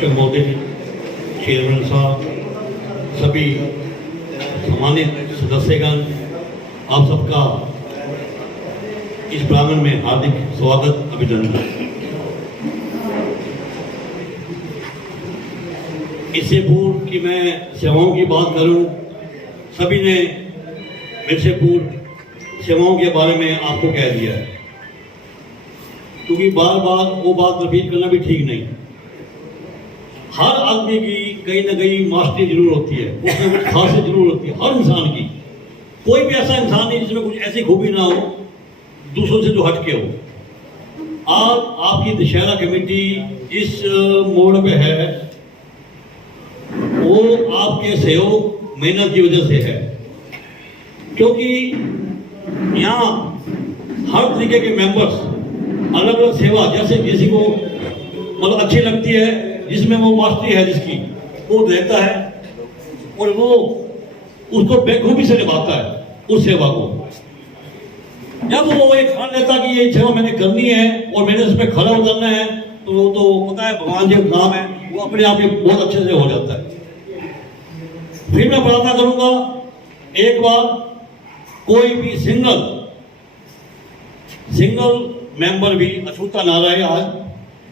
अध्यक्ष महोदय, चेयरमैन साहब, सभी सम्मानित सदस्यगण, आप सबका इस प्रांगण में हार्दिक स्वागत, अभिनंदन। इससे पूर्व कि मैं सेवाओं की बात करूं, सभी ने मेरे से पूर्व सेवाओं के बारे में आपको कह दिया है, क्योंकि बार बार वो बात रिपीट करना भी ठीक नहीं। हर आदमी की कहीं ना कहीं मास्टरी जरूर होती है, उसमें कुछ खासियत जरूर होती है हर इंसान की। कोई भी ऐसा इंसान नहीं जिसमें कुछ ऐसी खूबी ना हो दूसरों से जो हटके हो। आज आपकी दशहरा कमेटी इस मोड़ पे है, वो आपके सहयोग मेहनत की वजह से है, क्योंकि यहाँ हर तरीके के मेंबर्स अलग अलग सेवा, जैसे किसी को मतलब अच्छी लगती है, जिसमें वो मास्टरी है जिसकी, वो देता है और वो उसको बेखूबी से निभाता है उस सेवा को। जब वो एक ठान लेता कि ये सेवा मैंने करनी है और मैंने उसमें खरा उतरना है, तो वो तो पता है भगवान जी का काम है, वो अपने आप ही बहुत अच्छे से हो जाता है। फिर मैं प्रार्थना करूंगा, एक बार कोई भी सिंगल मेंबर भी अछूता ना रहे आज,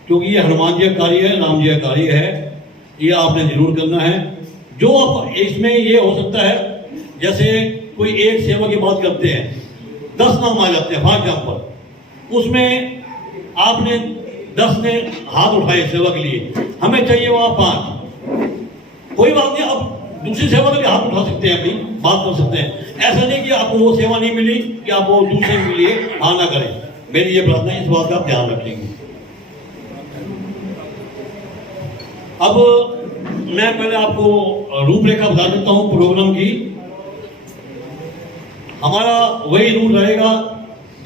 क्योंकि ये हनुमान जी का कार्य है, राम जी का कार्य है, ये आपने जरूर करना है। जो आप इसमें ये हो सकता है, जैसे कोई एक सेवा की बात करते हैं, 10 नाम आ जाते हैं फॉर एग्जाम्पल, उसमें आपने 10 ने हाथ उठाए सेवा के लिए, हमें चाहिए वहां 5। कोई बात नहीं, आप दूसरी सेवा के लिए हाथ उठा सकते हैं, अपनी बात कर सकते हैं। ऐसा नहीं कि आपको वो सेवा नहीं मिली कि आप वो दूसरे के लिए हाँ ना करें। मेरी ये प्रार्थना है, इस बात का आप ध्यान रखेंगे। अब मैं पहले आपको रूपरेखा बता देता हूं प्रोग्राम की। हमारा वही रूट रहेगा,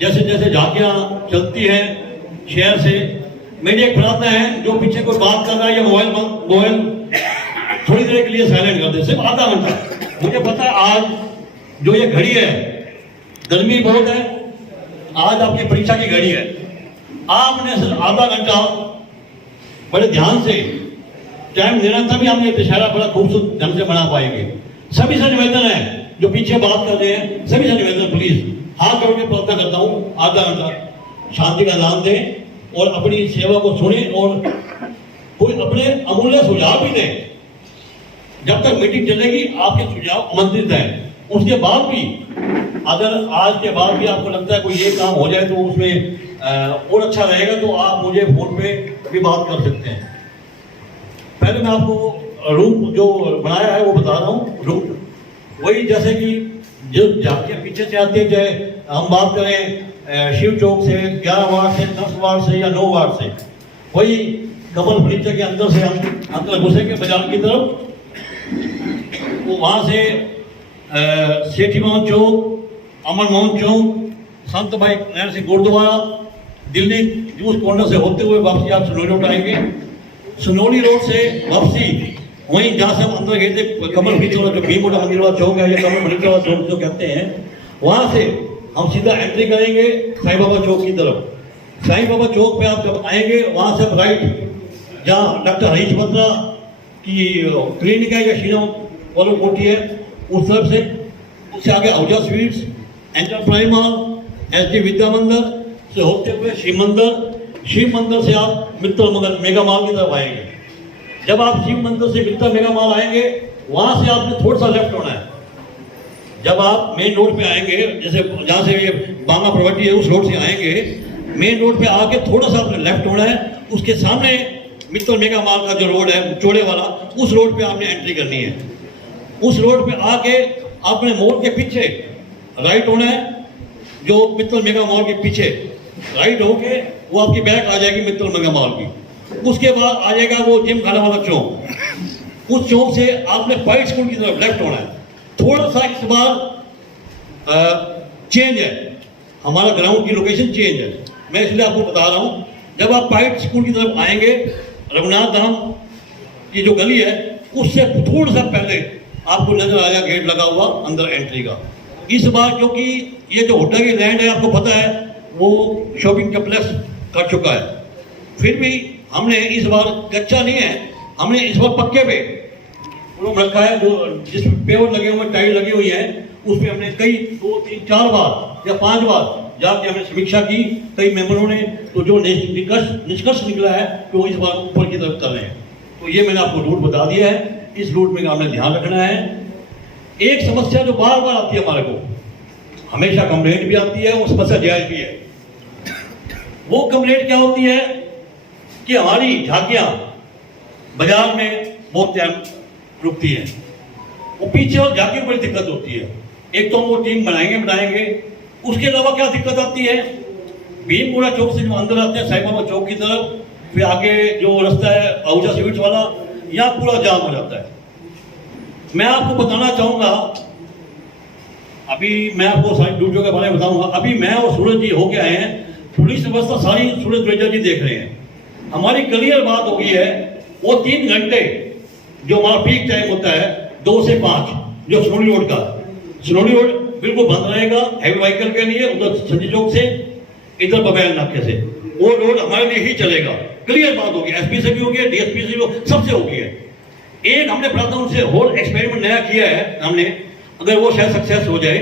जैसे जैसे झांकियां चलती हैं शहर से। मेरी एक प्रार्थना है, जो पीछे कोई बात कर रहा है या मोबाइल थोड़ी देर के लिए साइलेंट कर दे, सिर्फ आधा घंटा। मुझे पता है आज जो ये घड़ी है, गर्मी बहुत है, आज आपकी परीक्षा की घड़ी है, आपने सिर्फ आधा घंटा बड़े ध्यान से टाइम देना, तभी हम ये दशहरा बड़ा खूबसूरत ढंग से बना पाएंगे। सभी से निवेदन है, जो पीछे बात कर रहे हैं, सभी से निवेदन, प्लीज हाथ जोड़ के प्रार्थना करता हूँ, आधा घंटा शांति का नाम दें और अपनी सेवा को सुने और कोई अपने अमूल्य सुझाव भी दें। जब तक मीटिंग चलेगी आपके सुझाव आमंत्रित हैं। उसके बाद भी अगर आज के बाद भी आपको लगता है कोई ये काम हो जाए तो उसमें और अच्छा रहेगा, तो आप मुझे फोन पे भी बात कर सकते हैं। पहले मैं आपको रूट जो बनाया है वो बता रहा हूँ। रूट वही, जैसे कि जो झांकियाँ पीछे से आती है, चाहे हम बात करें शिव चौक से, 11 वार्ड से, 10 वार्ड से या 9 वार्ड से, वही कमल फर्नीचर के अंदर से हम अंदर घुसेंगे बाजार की तरफ, वो वहाँ से सेठी मोहन चौक, अमर मोहन चौक, संत भाई नहर सिंह गुरुद्वारा, दिल्ली जूस कॉर्नर से होते हुए वापसी आप सुनौली रोड आएंगे। सुनौली रोड से वापसी वहीं जहाँ से हम अंदर गए थे, कमल फर्नीचर वाला जो भीम मंदिर वाला चौक है या कमल फर्नीचर वाला चौक जो कहते हैं, वहाँ से हम सीधा एंट्री करेंगे साईं बाबा चौक की तरफ। साईं बाबा चौक पे आप जब आएंगे, वहाँ से राइट जहाँ डॉक्टर हरीश बत्रा की क्लिनिक है या शीना वालों कोठी है, उस तरफ से, उससे आगे Ahuja sweets, enterprise mall, SD विद्या मंदिर से होते हुए शिव मंदिर से आप मित्तल मेगा मॉल की तरफ आएंगे। जब आप शिव मंदिर से मित्तल मेगा मॉल आएंगे, वहां से आपने थोड़ा सा लेफ्ट होना है। जब आप मेन रोड पे आएंगे, जैसे जहाँ से बांगा प्रॉपर्टी है उस रोड से आएंगे, मेन रोड पे आके थोड़ा सा आपने लेफ्ट होना है। उसके सामने मित्तल मेगा मॉल का जो रोड है चौड़े वाला, उस रोड पे आपने एंट्री करनी है। उस रोड पे आके आपने मोड़ के पीछे राइट होना है, जो मित्तल मेगा मॉल के पीछे राइट होके वो आपकी बैक आ जाएगी मित्तल मेगा मॉल की। उसके बाद आ जाएगा वो जिम खाने वाला चौक। उस चौक से आपने पाइट स्कूल की तरफ लेफ्ट होना है। थोड़ा सा इस बार चेंज है, हमारा ग्राउंड की लोकेशन चेंज है, मैं इसलिए आपको बता रहा हूँ। जब आप पाइट स्कूल की तरफ आएंगे, रघुनाथ धाम की जो गली है उससे थोड़ा सा पहले आपको नजर आएगा गेट लगा हुआ अंदर एंट्री का। इस बार क्योंकि ये जो होटल की लैंड है आपको पता है वो शॉपिंग कॉम्प्लेक्स कर चुका है, फिर भी हमने इस बार कच्चा नहीं है, हमने इस बार पक्के पे रूम रखा है, जो जिसमें पेवर लगे हुए, टाइल लगी हुई है, उसमें हमने कई 2, 3, 4 बार या 5 बार जाके हमने समीक्षा की कई मेंबरों ने, तो जो निष्कर्ष निकला है कि वो इस बार ऊपर की तरफ कर रहे हैं। तो ये मैंने आपको रूट बता दिया है, इस रूट में आपने ध्यान रखना है। एक समस्या जो बार बार आती है हमारे को, हमेशा कंप्लेंट भी आती है और समस्या जायज भी है। वो कंप्लेंट क्या होती है कि हमारी झांकियां बाजार में बहुत टाइम रुकती है, वो पीछे और झांकियों बड़ी दिक्कत होती है। एक तो हम वो टीम बनाएंगे, उसके अलावा क्या दिक्कत आती है, भीमपुरा चौक से जो अंदर आते हैं साईं बाबा चौक की तरफ, फिर आगे जो रास्ता है आहूजा स्वीट्स वाला, यहाँ पूरा जाम हो जाता है। मैं आपको बताना चाहूंगा, अभी मैं आपको सारी ड्यूटियों के बारे में बताऊंगा। अभी मैं और सूरज जी होके आए हैं, पुलिस व्यवस्था सारी सूरज द्विवेदी जी देख रहे हैं। हमारी क्लियर बात हो गई है, वो 3 घंटे जो हमारा पीक टाइम होता है 2 से 5, जो सोनी रोड का, सोनी रोड बिल्कुल बंद रहेगा हैवी व्हीकल के लिए, उधर संजय चौक से इधर बबैल नाके से, वो रोड हमारे लिए ही चलेगा। क्लियर बात होगी, एसपी से भी होगी, डीएसपी से भी, सबसे होगी है। एक हमने प्रार्थना से होल एक्सपेरिमेंट नया किया है हमने, अगर वो शायद सक्सेस हो जाए,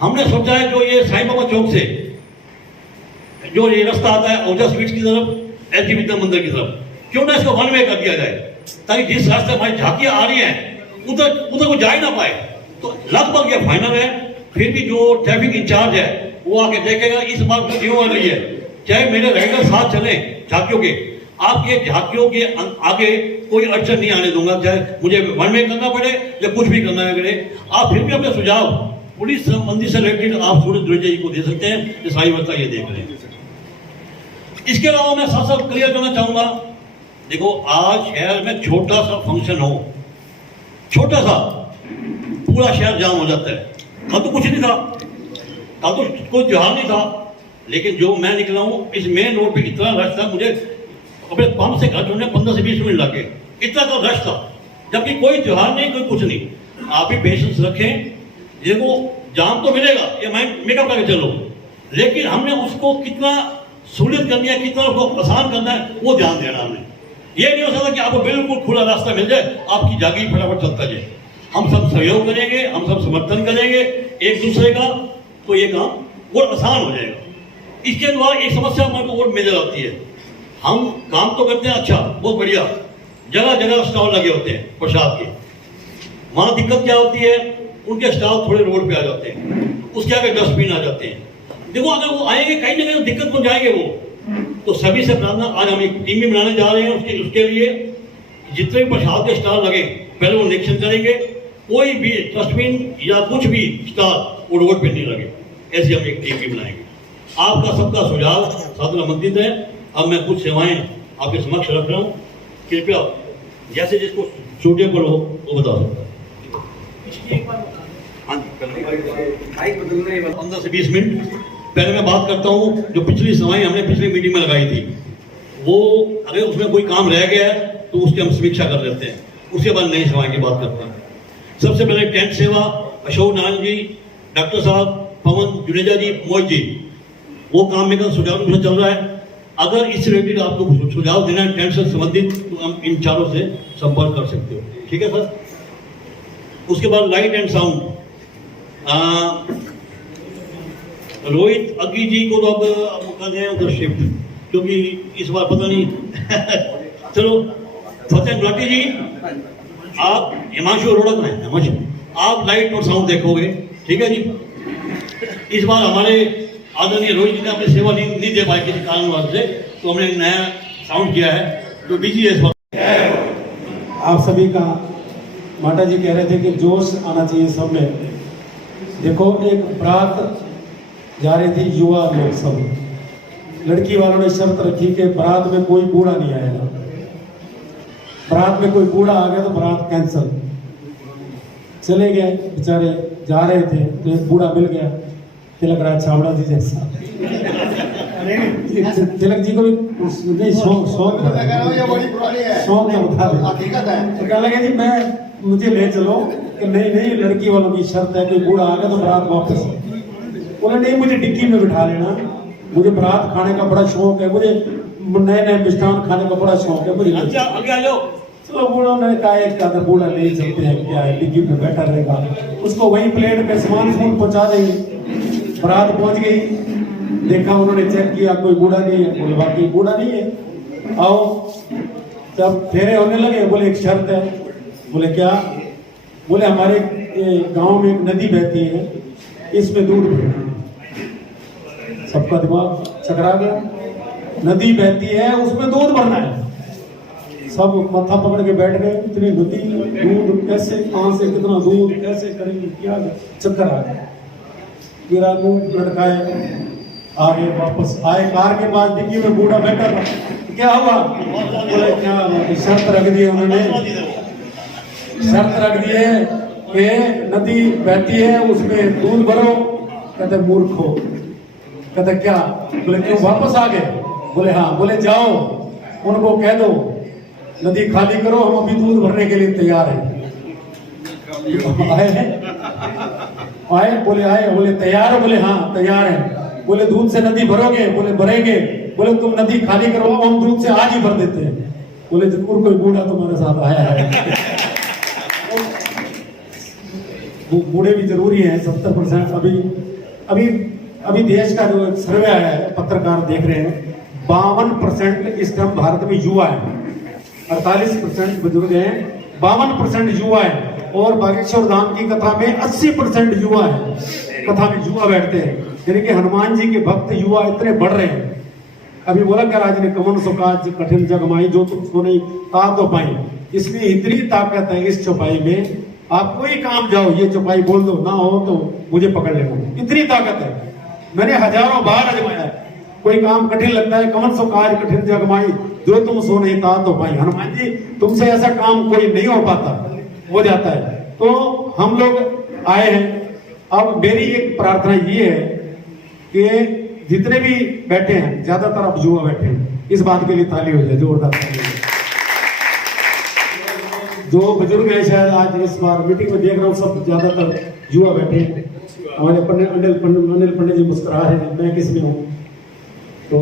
हमने सोचा है जो ये साईं बाबा चौक से जो ये रास्ता आता है आहूजा स्वीट्स की तरफ, एसडी विद्या मंदिर की तरफ, क्यों ना इसको वन वे कर दिया जाए, ताकि जिस रास्ते हमारी झांकियां आ रही हैं उधर वो जा ही ना पाए। तो लगभग ये फाइनल है। फिर भी जो ट्रैफिक इंचार्ज है वो आके देखेगा इस बार कुछ क्यों हो रही है, चाहे मेरे रेगुलर साथ चले झांकियों के, आपके झांकियों के आगे कोई अड़चन नहीं आने दूंगा, चाहे मुझे वन वे करना पड़े या कुछ भी करना पड़े। आप फिर भी अपने सुझाव पुलिस संबंधी से रिलेटेड आप सूरज द्विवेदी जी को दे सकते हैं, ये सारी व्यवस्था ये देख रहे हैं। इसके अलावा मैं साथ साथ क्लियर करना चाहूंगा, देखो आज शहर में छोटा सा फंक्शन हो, छोटा सा, पूरा शहर जाम हो जाता है। कल तो कुछ नहीं था, कल तो कोई त्योहार नहीं था, लेकिन जो मैं निकला हूं इस मेन रोड पे इतना रश था, मुझे अपने पंप से घर छोड़ने 15 से 20 मिनट लगे, इतना तो रश था, जबकि कोई त्योहार नहीं, कोई कुछ नहीं। आप भी पेशेंस रखें, देखो जाम तो मिलेगा, ये माइंड मेकअप करके चलो, लेकिन हमने उसको कितना सहूलियत करनी है, कितना उसको आसान करना है, वो ध्यान देना हमने। ये नहीं हो सकता कि आपको बिल्कुल खुला रास्ता मिल जाए, आपकी जागी फटाफट चलता जाए। हम सब सहयोग करेंगे, हम सब समर्थन करेंगे एक दूसरे का, तो ये काम बहुत आसान हो जाएगा। इसके अलावा एक समस्या हमारे को और मेजर आती है, हम काम तो करते हैं अच्छा, बहुत बढ़िया, जगह जगह स्टॉल लगे होते हैं प्रसाद के, वहां दिक्कत क्या होती है, उनके स्टॉल थोड़े रोड पे आ जाते हैं, उसके आगे डस्टबिन आ जाते हैं। देखो अगर वो आएंगे कहीं ना कहीं दिक्कत हो जाएंगे वो, तो सभी से प्रार्थना, आज हम एक टीम भी बनाने जा रहे हैं उसके लिए, जितने भी प्रसाद के स्टॉल लगे पहले वो निरीक्षण करेंगे, कोई भी डस्टबिन या कुछ भी स्टॉल वो रोड पे नहीं लगे, ऐसी हम एक टीम भी बनाएंगे। आपका सबका सुझाव साधन आमंत्रित है। अब मैं कुछ सेवाएं आपके समक्ष रख रहा हूँ, कृपया जैसे जिसको सूटेबल हो वो बता सकता है। हाँ जी, 15 से 20 मिनट पहले मैं बात करता हूँ, जो पिछली सेवाएं हमने पिछली मीटिंग में लगाई थी, वो अगर उसमें कोई काम रह गया है तो उसकी हम समीक्षा कर लेते हैं, उसके बाद नई सेवाएं की बात करते हैं। सबसे पहले टेंट सेवा, अशोक नारायण जी, डॉक्टर साहब, पवन जुनेजा जी, मोहित जी, वो काम में सुचारू रूप से चल रहा है। अगर इससे रिलेटेड आपको सुझाव देना है टेंट से संबंधित, तो हम इन चारों से संपर्क कर सकते हो, ठीक है सर। उसके बाद लाइट एंड साउंड, रोहित अग्गी जी को तो अब कर रहे हैं उधर शिफ्ट, क्योंकि इस बार पता नहीं चलो फतेह गुलाटी जी, आप हिमांशु अरोड़ा में, हिमांशु आप लाइट और साउंड देखोगे, ठीक है जी। इस बार हमारे आदरणीय रोहित जी ने अपनी सेवा नहीं दे पाए किसी कारणवश से, तो हमने एक नया साउंड किया है जो बिजी है इस वक्त। आप सभी का, माता जी कह रहे थे कि जोश आना चाहिए सब में। देखो एक बारात जा रही थी, युवा लोग सब, लड़की वालों ने शर्त रखी कि बारात में कोई बूढ़ा नहीं आएगा, बारात में कोई बूढ़ा आ गया तो बारात कैंसिल। चले गए बेचारे, जा रहे थे तो एक बूढ़ा मिल गया, तिलक राज छावड़ा जी जैसा। तिलक जी को भी नहीं शौक का बता दे, कहने लगे जी मैं, मुझे ले चलो, कि नहीं लड़की वालों की शर्त है, कोई बूढ़ा आ गया तो बारात वापस। बोले नहीं, मुझे डिक्की में बिठा लेना, मुझे बारात खाने का बड़ा शौक है, मुझे नए नए मिष्ठान खाने का बड़ा शौक है, मुझे अच्छा आगे आ जाओ। चलो बूढ़ों ने कहा एक अगर बूढ़ा ले चलते हैं, क्या है, डिग्गी में बैठा रहेगा, उसको वही प्लेट पे सामान पहुंचा देंगे। बारात पहुंच गई, देखा उन्होंने चेक किया कोई बूढ़ा नहीं है, बोले बाकी बूढ़ा नहीं है, आओ। जब फेरे होने लगे बोले एक शर्त है। बोले क्या? बोले हमारे गांव में एक नदी बहती है, इसमें दूध भरना है। सबका दिमाग चकरा गया, नदी बहती है उसमें दूध भरना है। सब माथा पकड़ के बैठ गए, इतनी नदी, दूध कैसे, कहां से कितना दूध, कैसे करेंगे, क्या, चक्कर आ गया। फिर मुंह लटकाए, आगे वापस आए, कार के पास डिग्गी में बूढ़ा बैठा था। क्या हुआ? बोले क्या, शर्त रख दी उन्होंने, शर्त रख दी है कि नदी बहती है उसमें दूध भरो। कहते मूर्ख हो। कहते क्या? बोले क्यों वापस आ गए? बोले हाँ। बोले जाओ उनको कह दो नदी खाली करो, हम अभी दूध भरने के लिए तैयार हैं। आए हैं? आए? बोले आए। बोले तैयार हो? बोले हाँ तैयार है। बोले दूध से नदी भरोगे? बोले भरेंगे। बोले तुम नदी खाली करो, हम दूध से आज ही भर देते हैं। बोले जरूर कोई बूढ़ा तुम्हारे साथ आया है। बूढ़े भी जरूरी हैं, 70%। अभी देश का जो सर्वे आया है, पत्रकार देख रहे हैं, 52% इस टाइम भारत में युवा है, 48% बुजुर्ग हैं, 52% युवा है। और बागेश्वर धाम की कथा में 80% युवा है, कथा में युवा बैठते हैं। यानी कि हनुमान जी के भक्त युवा इतने बढ़ रहे हैं। अभी बोला क्या राज ने, कमन सो काज कठिन जग माई, जो तुम सो नहीं ता तो पाई। इसलिए इतनी ताकत है इस चौपाई में, आप कोई काम जाओ ये चौपाई बोल दो, ना हो तो मुझे पकड़ लेना, इतनी ताकत है। मैंने हजारों बार आजमाया, कोई काम कठिन लगता है, कमन सो काज कठिन जग माई, जो तुम सो नहीं ता तो पाई। हनुमान जी तुमसे ऐसा काम कोई नहीं हो पाता, हो जाता है। तो हम लोग आए हैं। अब मेरी एक प्रार्थना ये है कि जितने भी बैठे हैं, ज्यादातर अब युवा बैठे हैं, इस बात के लिए ताली हो जाए, जोरदार ताली। जो बुजुर्ग है शायद आज इस बार मीटिंग में देख रहा हूँ, सब ज्यादातर युवा बैठे हैं। हमारे अनिल पंडित जी मुस्कुरा रहे हैं, मैं किस में हूँ। तो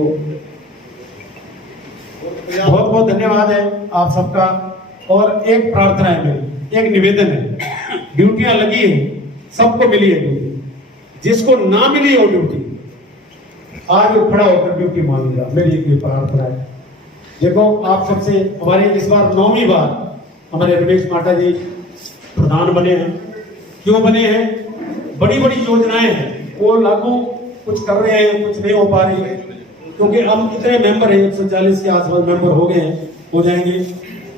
बहुत बहुत धन्यवाद है आप सबका। और एक प्रार्थना है मेरी, एक निवेदन है। ड्यूटियां लगी है, सबको मिली है ड्यूटी, जिसको ना मिली है वो ड्यूटी आज खड़ा होकर ड्यूटी मांगेगा, मेरी एक प्रार्थना है। देखो आप सबसे, हमारे इस बार 9वीं बार हमारे रमेश माटा जी प्रधान बने हैं। क्यों बने हैं? बड़ी बड़ी योजनाएं हैं वो लागू कुछ कर रहे हैं, कुछ नहीं हो पा रही है, क्योंकि हम कितने मेंबर हैं, 140 के आसपास मेंबर हो गए हैं, हो जाएंगे।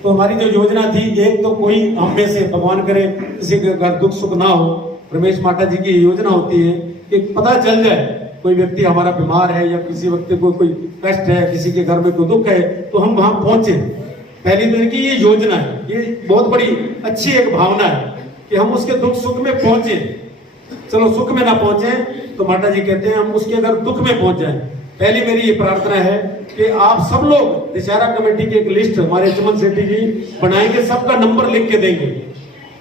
तो हमारी जो योजना थी, एक तो कोई हम में से भगवान करे किसी के घर दुख सुख ना हो, रमेश माटा जी की योजना होती है कि पता चल जाए कोई व्यक्ति हमारा बीमार है या किसी व्यक्ति को कोई कष्ट है, किसी के घर में कोई दुख है, तो हम वहां पहुंचे। पहली तरह की ये योजना है, ये बहुत बड़ी अच्छी एक भावना है कि हम उसके दुख सुख में पहुंचे। चलो सुख में ना पहुंचे तो माता जी कहते हैं हम उसके अगर दुख में पहुंच जाए। पहली मेरी ये प्रार्थना है कि आप सब लोग दशहरा कमेटी की एक लिस्ट हमारे चमन सेठी जी बनाएंगे, सबका नंबर लिख के देंगे।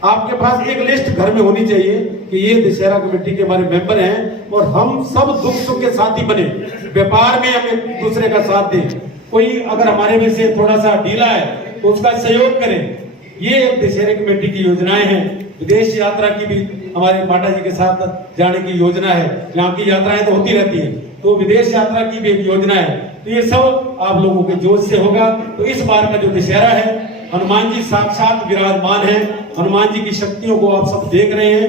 आपके पास एक लिस्ट घर में होनी चाहिए कि ये दशहरा कमेटी के हमारे मेंबर हैं और हम सब दुख सुख के साथी बने, व्यापार में हम एक दूसरे का साथ दें। कोई अगर हमारे में से थोड़ा सा ढीला है तो उसका सहयोग करें। ये एक दशहरे कमेटी की योजनाएं हैं। विदेश यात्रा की भी हमारे माता जी के साथ जाने की योजना है, यहाँ की यात्राएं तो होती रहती है, तो विदेश यात्रा की भी एक योजना है। तो ये सब आप लोगों के जोश से होगा। तो इस बार का जो दशहरा है, हनुमान जी साक्षात विराजमान है, हनुमान जी की शक्तियों को आप सब देख रहे हैं।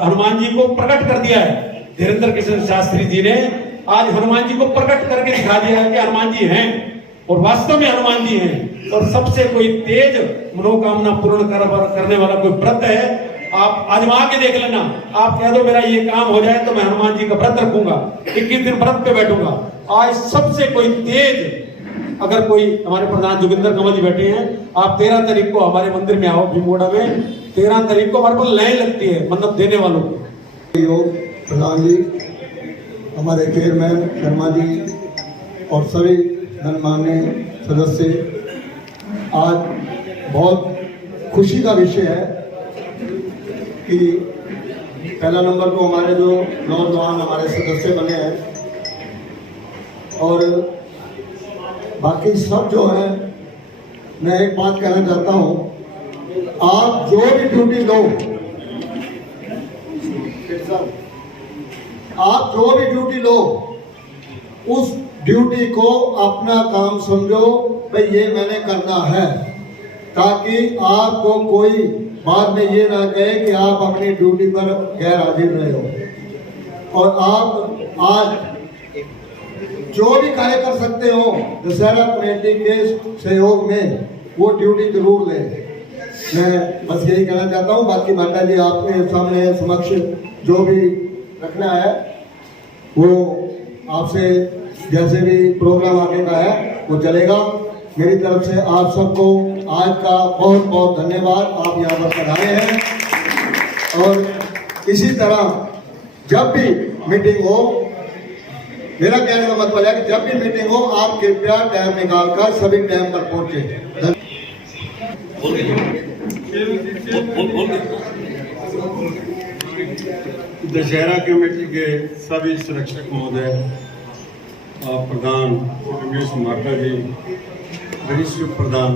हनुमान जी को प्रकट कर दिया है धीरेन्द्र कृष्ण शास्त्री जी ने, आज हनुमान जी को प्रकट करके दिखा दिया है कि हनुमान जी हैं और वास्तव में हनुमान जी हैं। और सबसे कोई तेज मनोकामना पूर्ण करने वाला कोई व्रत है, आप आजमा के देख लेना। आप कह दो मेरा ये काम हो जाए तो मैं हनुमान जी का व्रत रखूंगा, 21 दिन व्रत पे बैठूंगा। आज सबसे कोई तेज, अगर कोई हमारे प्रधान जोगिंदर कंवर जी बैठे हैं, आप 13 तारीख को हमारे मंदिर में आओ भीमगोड़ा में। 13 तारीख को हमारे को लाइन लगती है मतलब देने वालों को। प्रधान जी, हमारे चेयरमैन शर्मा जी और सभी गणमान्य सदस्य, आज बहुत खुशी का विषय है कि पहला नंबर तो हमारे जो नौजवान हमारे सदस्य बने हैं और बाकी सब जो हैं मैं एक बात कहना चाहता हूँ, आप जो भी ड्यूटी लो, आप जो भी ड्यूटी लो, उस ड्यूटी को अपना काम समझो, भाई ये मैंने करना है, ताकि आपको कोई बाद में ये ना कहे कि आप अपनी ड्यूटी पर गैर हाजिर रहे हो। और आप आज जो भी कार्य कर सकते हो दशहरा कमेटी के सहयोग में, वो ड्यूटी जरूर लें। मैं बस यही कहना चाहता हूँ। बाकी माता जी आपके सामने समक्ष जो भी रखना है वो आपसे जैसे भी प्रोग्राम आगे का है वो चलेगा। मेरी तरफ से आप सबको आज का बहुत बहुत धन्यवाद। आप यहाँ पर पधारे हैं और इसी तरह जब भी मीटिंग हो, मेरा कहने का मतलब है कि जब भी मीटिंग हो आप कृपया टाइम निकालकर सभी टाइम पर पहुंचे। दशहरा कमेटी के सभी सुरक्षक महोदय, प्रधान रमेश माटा जी, वरिष्ठ प्रधान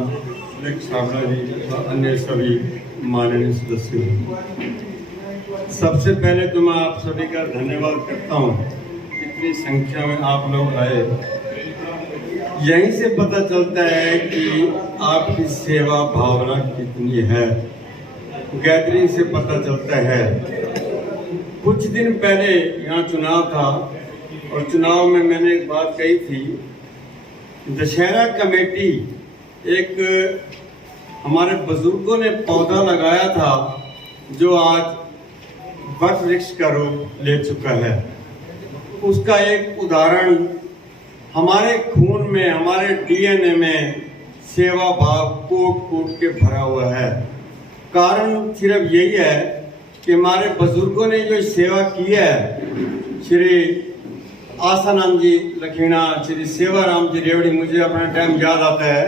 छाबड़ा जी और अन्य सभी माननीय सदस्य, सबसे पहले तो मैं आप सभी का धन्यवाद करता हूँ। इतनी संख्या में आप लोग आए, यहीं से पता चलता है कि आपकी सेवा भावना कितनी है। गैदरिंग से पता चलता है। कुछ दिन पहले यहाँ चुनाव था और चुनाव में मैंने एक बात कही थी, दशहरा कमेटी एक हमारे बुजुर्गों ने पौधा लगाया था जो आज वट वृक्ष का रूप ले चुका है। उसका एक उदाहरण हमारे खून में, हमारे डीएनए में सेवा भाव कूट कूट के भरा हुआ है। कारण सिर्फ यही है कि हमारे बुजुर्गों ने जो सेवा की है, श्री आसानंद जी लखीणा, श्री सेवाराम जी रेवड़ी, मुझे अपना टाइम याद आता है,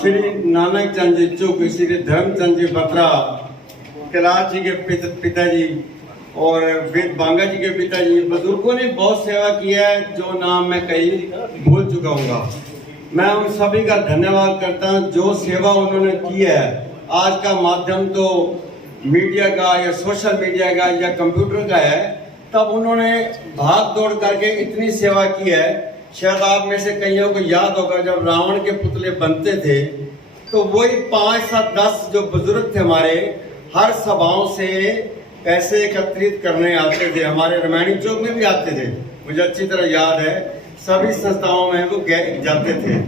श्री नानक चंद जी चुक, श्री धर्मचंद जी बत्रा, कैलाश जी के पिताजी और वेद बांगा जी के पिताजी, बुजुर्गों ने बहुत सेवा की है जो नाम मैं कहीं भूल चुका हूँ। मैं उन सभी का धन्यवाद करता हूँ जो सेवा उन्होंने की है। आज का माध्यम तो मीडिया का या सोशल मीडिया का या कंप्यूटर का है, तब उन्होंने भाग दौड़ करके इतनी सेवा की है। शायद आप में से कईयों को याद होगा, जब रावण के पुतले बनते थे तो वही 5, 7, 10 जो बुजुर्ग थे हमारे, हर सभाओं से पैसे एकत्रित करने आते थे। हमारे रामायणी चौक में भी आते थे, मुझे अच्छी तरह याद है। सभी संस्थाओं में वो जाते थे।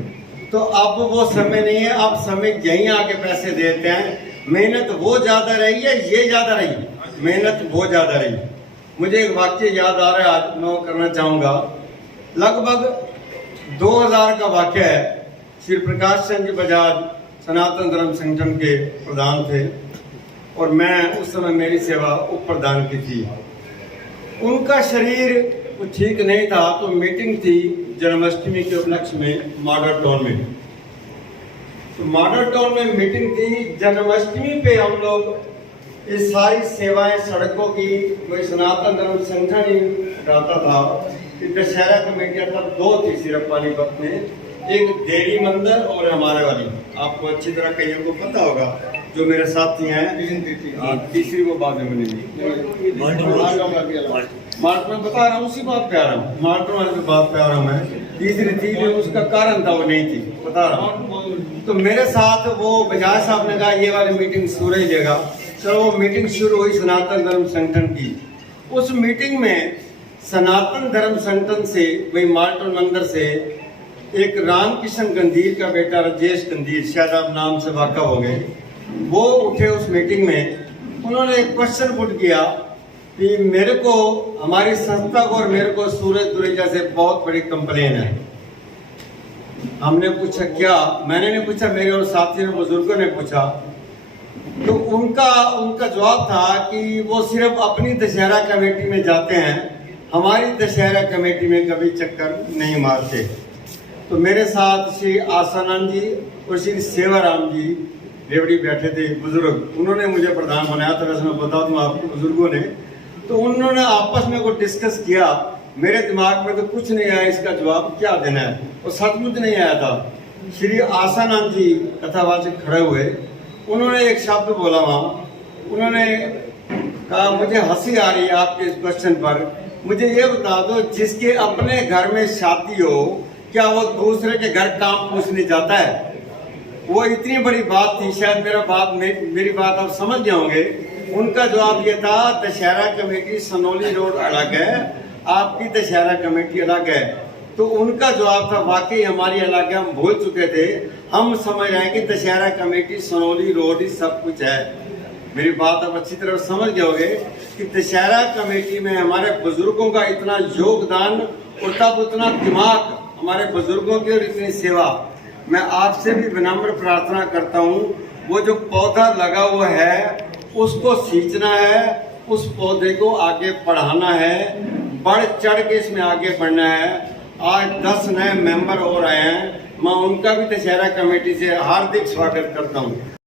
तो अब वो समय नहीं है, अब समय यहीं आके पैसे देते हैं। मेहनत वो ज्यादा रही है, ये ज्यादा रही, मेहनत वो ज्यादा रही। मुझे एक वाक्य याद आ रहा है, आज मैं वो करना चाहूंगा। लगभग 2000 का वाक्य है। श्री प्रकाश चंद्र बजाज सनातन धर्म संगठन के प्रधान थे और मैं उस समय मेरी सेवा उप प्रधान की थी। उनका शरीर कुछ ठीक नहीं था, तो मीटिंग थी जन्माष्टमी के उपलक्ष्य में मॉडल टाउन में। तो मॉडल टाउन में मीटिंग थी जन्माष्टमी पे। हम लोग ये सारी सेवाएं सड़कों की, कोई सनातन धर्म संगठन ही कराता था। दशहरा कमेटियां तब 2 थी सिर्फ पानीपत में, एक देवी मंदिर और हमारे वाली, आपको अच्छी तरह कईयों को पता होगा जो मेरे साथी हैं। तीसरी वो बाद में बनेगी, मार्ट में बता रहा हूँ, उसी बात पे आ रहा हूँ, मार्ट वाले पे बात पे आ रहा हूँ मैं। तीसरी थी जो उसका कारण था वो नहीं थी, बता रहा हूँ। तो मेरे साथ वो बजाज साहब ने कहा ये वाली मीटिंग सूरज देगा। चलो वो मीटिंग शुरू हुई सनातन धर्म संगठन की। उस मीटिंग में सनातन धर्म संगठन से, वही मार्टन मंदिर से, एक रामकिशन गंधीर का बेटा राजेश गंधीर, शायद आप नाम से वाकिफ हो गए, वो उठे उस मीटिंग में। उन्होंने एक क्वेश्चन पुट किया कि मेरे को, हमारी संस्था को और मेरे को सूरज दुरेजा से बहुत बड़ी कंप्लेन है। हमने पूछा क्या? मैंने नहीं पूछा, मेरे और साथियों बुजुर्गों ने पूछा। तो उनका जवाब था कि वो सिर्फ अपनी दशहरा कमेटी में जाते हैं, हमारी दशहरा कमेटी में कभी चक्कर नहीं मारते। तो मेरे साथ श्री आसानंद जी और श्री सेवाराम जी रेवड़ी बैठे थे, बुजुर्ग, उन्होंने मुझे प्रधान बनाया था। वैसे मैं बता दूं आपको, बुजुर्गों ने, तो उन्होंने आपस में को डिस्कस किया। मेरे दिमाग में तो कुछ नहीं आया इसका जवाब क्या देना है, और सचमुच नहीं आया था। श्री आसानंद जी कथावाचक खड़े हुए, उन्होंने एक शब्द बोला वहाँ, उन्होंने कहा मुझे हंसी आ रही है आपके इस क्वेश्चन पर, मुझे ये बता दो जिसके अपने घर में शादी हो क्या वो दूसरे के घर काम पूछने जाता है? वो इतनी बड़ी बात थी, शायद मेरी बात आप समझ गए होंगे। उनका जवाब ये था दशहरा कमेटी सनोली रोड अलग है, आपकी दशहरा कमेटी अलग है। तो उनका जवाब था वाकई हमारी अलग है, हम भूल चुके थे, हम समझ रहे हैं कि दशहरा कमेटी सनोली रोड ही सब कुछ है। मेरी बात आप अच्छी तरह समझ गए होंगे कि दशहरा कमेटी में हमारे बुजुर्गों का इतना योगदान और तब उतना दिमाग हमारे बुजुर्गों की और इतनी सेवा। मैं आपसे भी विनम्र प्रार्थना करता हूँ, वो जो पौधा लगा हुआ है उसको सींचना है, उस पौधे को आगे बढ़ाना है, बढ़ चढ़ के इसमें आगे बढ़ना है। आज 10 नए मेंबर और आए हैं, मैं उनका भी दशहरा कमेटी से हार्दिक स्वागत करता हूँ।